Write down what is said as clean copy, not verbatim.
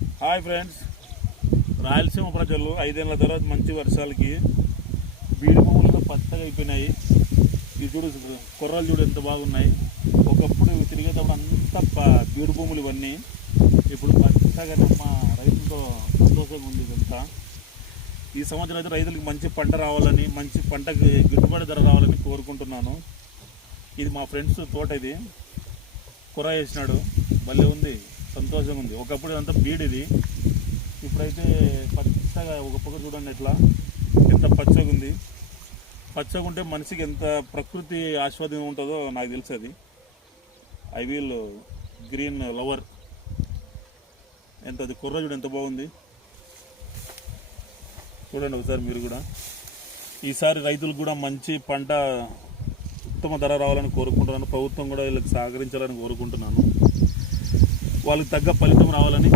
Hi friends, Rayalaseema ప్రజలు 5 ఏళ్ల తర్వాత మంచి వర్షాలకి బీడు భూములు పచ్చగా అయిపోయినాయి. ఈ చూడు, కొర్రలు చూడు ఎంత బాగున్నాయి. ఒకప్పుడు తిరిగేటప్పుడు అంతా బీడు భూములు ఇవన్నీ. ఇప్పుడు పచ్చగా నమ్మ రైతులతో సంతోషంగా ఉంది ఇదంతా. ఈ సంవత్సరం అయితే రైతులకు మంచి పంట రావాలని, మంచి పంటకి గిట్టుబాటు ధర రావాలని కోరుకుంటున్నాను. ఇది మా ఫ్రెండ్స్ తోట, ఇది కూర వేసినాడు, భలే ఉంది, సంతోషంగా ఉంది. ఒకప్పుడు ఇదంతా బీడిది, ఇప్పుడైతే పచ్చగా ఒక పక్క చూడండి ఎట్లా ఎంత పచ్చగా ఉంది. పచ్చగా ఉంటే మనిషికి ఎంత ప్రకృతి ఆస్వాదం ఉంటుందో నాకు తెలుసు. అది ఐ విల్ గ్రీన్ లవర్. ఎంత అది కుర్ర చూడు ఎంత బాగుంది, చూడండి ఒకసారి మీరు కూడా. ఈసారి రైతులకు కూడా మంచి పంట, ఉత్తమ ధర రావాలని కోరుకుంటున్నాను. ప్రభుత్వం కూడా వీళ్ళకి సహకరించాలని కోరుకుంటున్నాను. వాళ్ళకి తగ్గ ఫలితం రావాలని